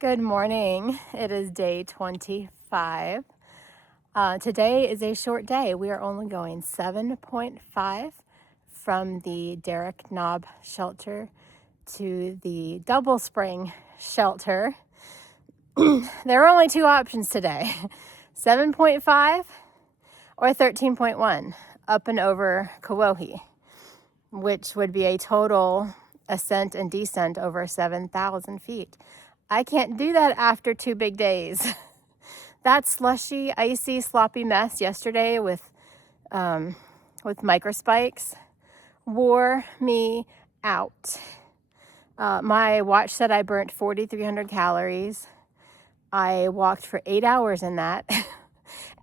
Good morning. It is day 25. Today is a short day. We are only going 7.5 from the Derrick Knob shelter to the Double Spring shelter. There are only two options today, 7.5 or 13.1 up and over Kawohi, which would be a total ascent and descent over 7,000 feet. I can't do that after 2 big days. That slushy, icy, sloppy mess yesterday with microspikes wore me out. My watch said I burnt 4,300 calories. I walked for 8 hours in that.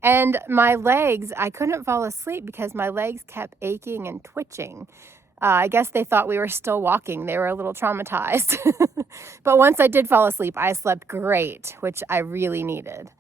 And my legs, I couldn't fall asleep because my legs kept aching and twitching. I guess they thought we were still walking. They were a little traumatized. But once I did fall asleep, I slept great, which I really needed.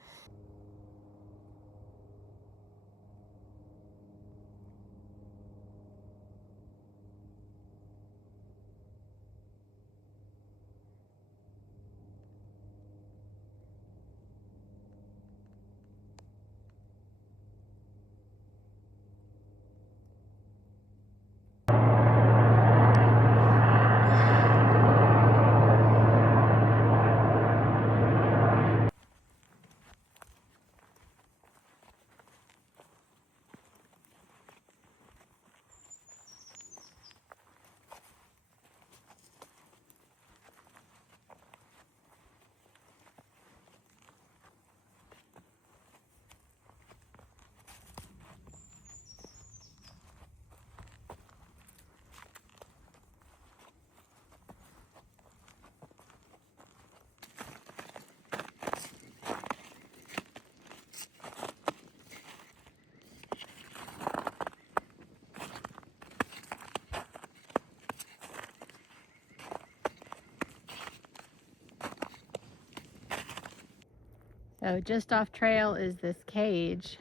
So just off trail is this cage,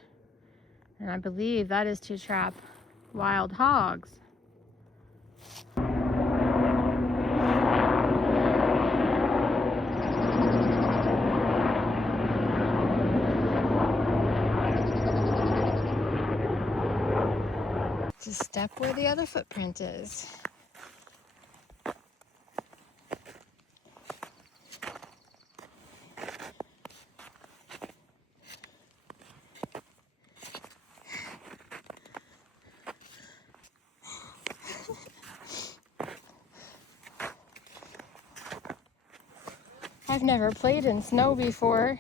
and I believe that is to trap wild hogs. Just step where the other footprint is. I've never played in snow before.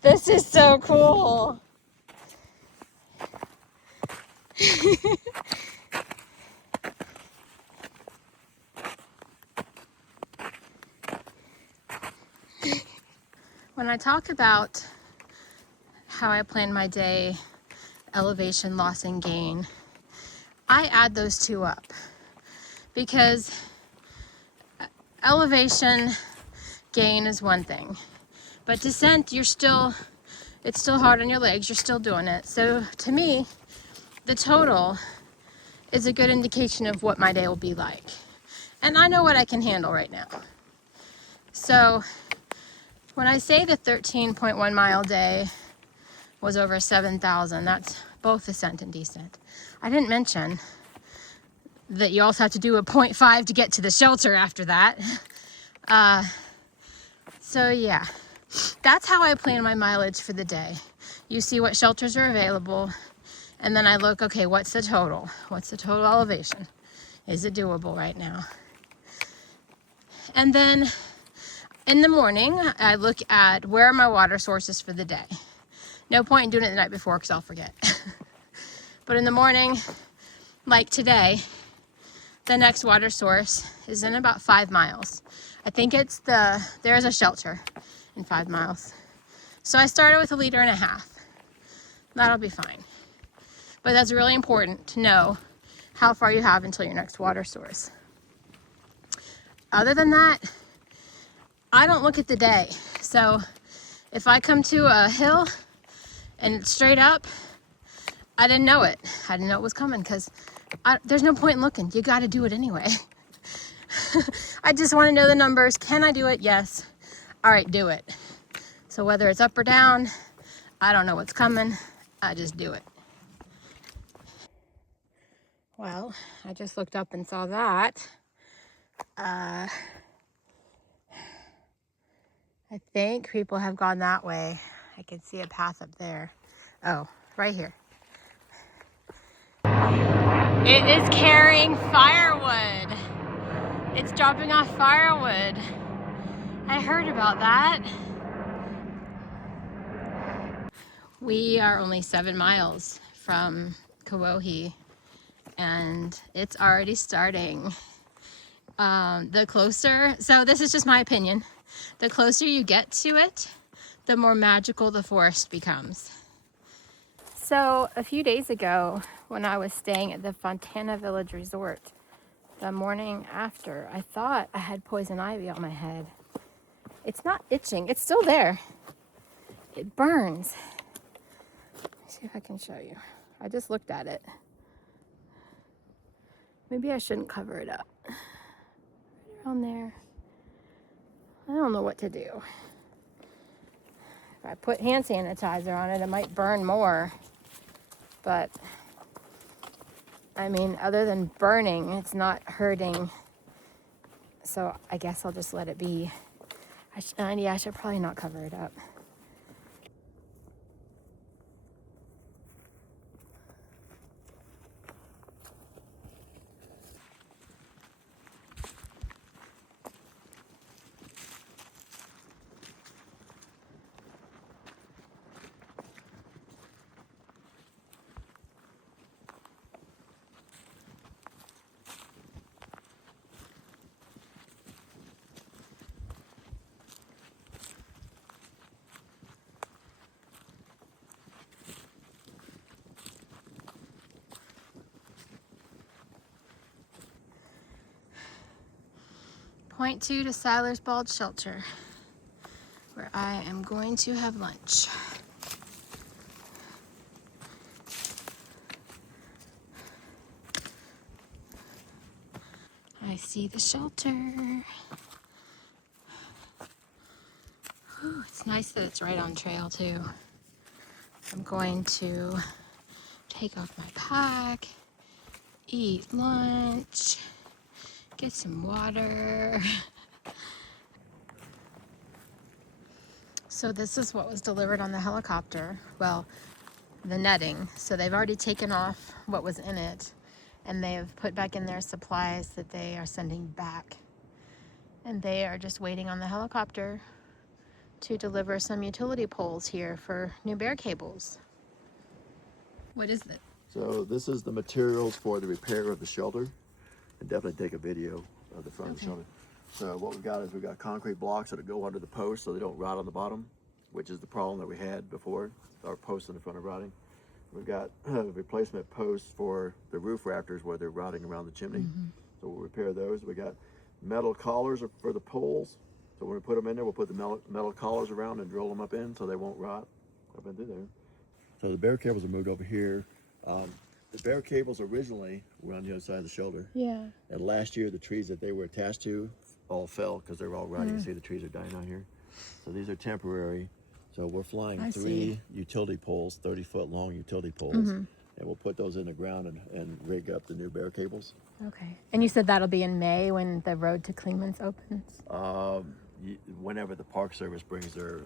This is so cool. When I talk about how I plan my day, elevation, loss, and gain, I add those two up because elevation gain is one thing, but descent, it's still hard on your legs, you're still doing it. So to me, the total is a good indication of what my day will be like. And I know what I can handle right now. So when I say the 13.1 mile day was over 7,000, that's both ascent and descent. I didn't mention that you also have to do a 0.5 to get to the shelter after that. So yeah, that's how I plan my mileage for the day. You see what shelters are available, and then I look, okay, what's the total? What's the total elevation? Is it doable right now? And then in the morning, I look at where are my water sources for the day. No point in doing it the night before because I'll forget. But in the morning, like today, the next water source is in about 5 miles. I think there's a shelter in 5 miles. So I started with 1.5 liters. That'll be fine. But that's really important to know how far you have until your next water source. Other than that, I don't look at the day. So if I come to a hill and it's straight up, I didn't know it. I didn't know it was coming because there's no point in looking. You got to do it anyway. I just want to know the numbers. Can I do it? Yes. all right, do it. So whether it's up or down, I don't know what's coming. I just do it. Well, I just looked up and saw that. I think people have gone that way. I can see a path up there. Oh, right here. It is carrying firewood. It's dropping off firewood. I heard about that. We are only 7 miles from Kawohe, and it's already starting. The closer, so this is just my opinion, the closer you get to it, the more magical the forest becomes. So a few days ago, when I was staying at the Fontana Village Resort, the morning after, I thought I had poison ivy on my head. It's not itching, it's still there. It burns. Let's see if I can show you. I just looked at it. Maybe I shouldn't cover it up. Right around there. I don't know what to do. If I put hand sanitizer on it, it might burn more. But, I mean, other than burning, it's not hurting. So I guess I'll just let it be. I should probably not cover it up. Point 2 to Syler's Bald Shelter, where I am going to have lunch. I see the shelter. Ooh, it's nice that it's right on trail too. I'm going to take off my pack, eat lunch, get some water. So this is what was delivered on the helicopter. Well, the netting. So they've already taken off what was in it, and they have put back in their supplies that they are sending back. And they are just waiting on the helicopter to deliver some utility poles here for new bear cables. What is it? So this is the materials for the repair of the shelter. And definitely take a video of the front of the shelter. So what we've got is we've got concrete blocks that go under the post so they don't rot on the bottom, which is the problem that we had before, our posts in the front of rotting. We've got replacement posts for the roof rafters where they're rotting around the chimney. So we'll repair those. We got metal collars for the poles. So when we put them in there, we'll put the metal collars around and drill them up in so they won't rot up into there. So the bear cables are moved over here. The bear cables originally were on the other side of the shelter. Yeah. And last year, the trees that they were attached to all fell because they were all rotting. You see the trees are dying out here. So these are temporary. So we're flying three utility poles, 30-foot long utility poles. And we'll put those in the ground and rig up the new bear cables. Okay. And you said that'll be in May when the road to Clemens opens? Whenever the Park Service brings their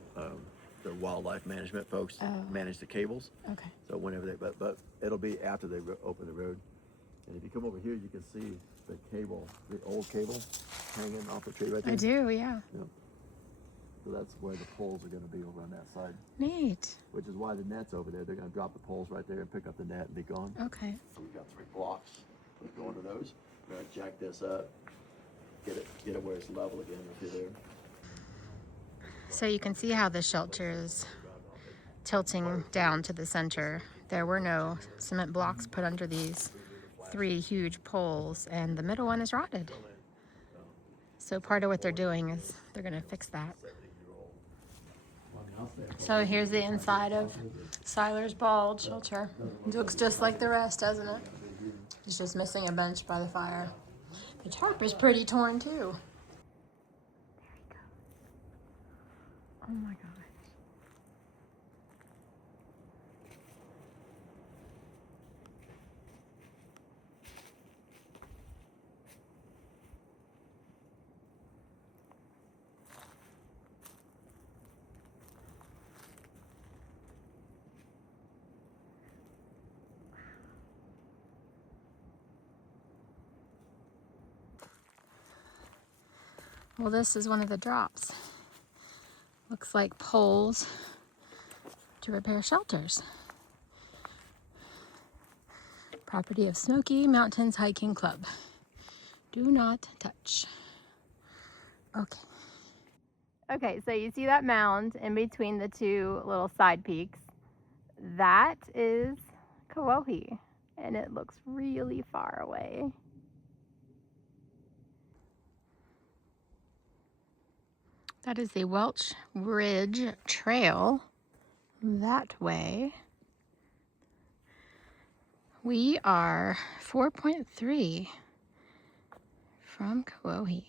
wildlife management folks manage the cables. Okay. So whenever they, but it'll be after they open the road. And if you come over here, you can see the cable, the old cable hanging off the tree right there. I do, yeah. Yep. So that's where the poles are going to be over on that side. Neat. Which is why the net's over there. They're going to drop the poles right there and pick up the net and be gone. Okay. So we've got 3 blocks. Let's go into those. We're going to jack this up, get it where it's level again if you're there. So you can see how the shelter is tilting down to the center. There were no cement blocks put under these 3 huge poles, and the middle one is rotted. So part of what they're doing is they're going to fix that. So here's the inside of Syler's Bald Shelter. It looks just like the rest, doesn't it? It's just missing a bench by the fire. The tarp is pretty torn too. Oh my gosh. Well, this is one of the drops. Looks like poles to repair shelters. Property of Smoky Mountains Hiking Club. Do not touch. Okay. Okay, so you see that mound in between the two little side peaks? That is Kauai, and it looks really far away. That is the Welch Ridge Trail that way. We are 4.3 from Kauai.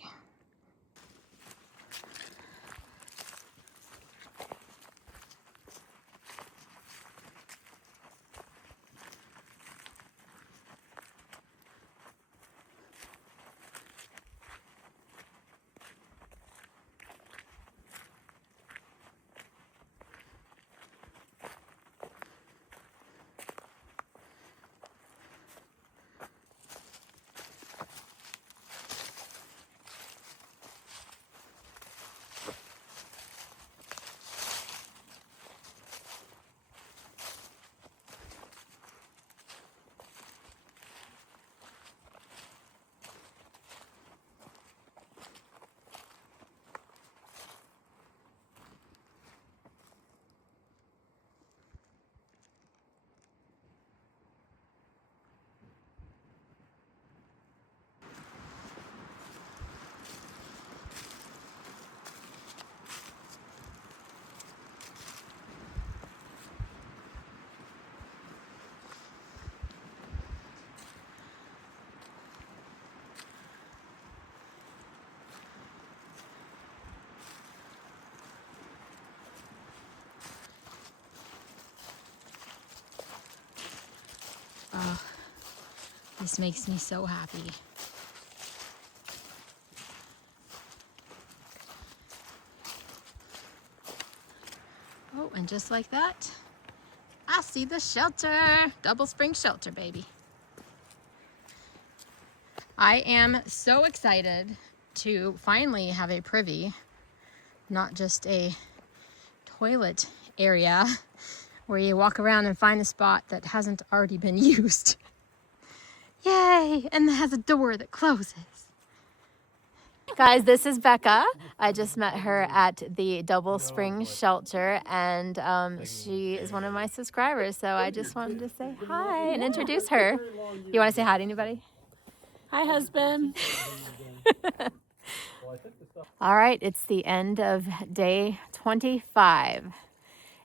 Oh, this makes me so happy. Oh, and just like that, I see the shelter. Double Spring Shelter, baby. I am so excited to finally have a privy, not just a toilet area where you walk around and find a spot that hasn't already been used. Yay! And it has a door that closes. Guys, this is Becca. I just met her at the Double Spring Shelter, and she is one of my subscribers, so I just wanted to say hi and introduce her. You want to say hi to anybody? Hi, husband. All right, it's the end of day 25.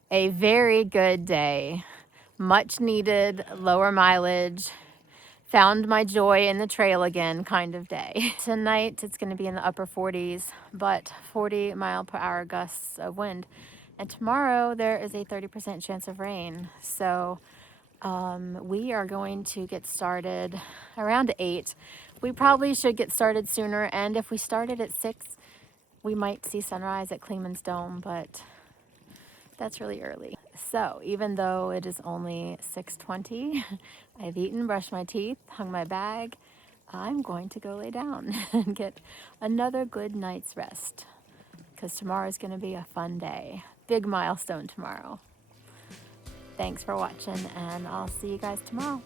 A very good day. Much needed, lower mileage. Found my joy in the trail again kind of day. Tonight it's going to be in the upper 40s, but 40-mile-per-hour gusts of wind. And tomorrow there is a 30% chance of rain. So we are going to get started around 8. We probably should get started sooner, and if we started at 6, we might see sunrise at Kleeman's Dome, but that's really early. So even though it is only 6:20, I've eaten, brushed my teeth, hung my bag, I'm going to go lay down and get another good night's rest, because tomorrow is going to be a fun day. Big milestone tomorrow. Thanks for watching, and I'll see you guys tomorrow.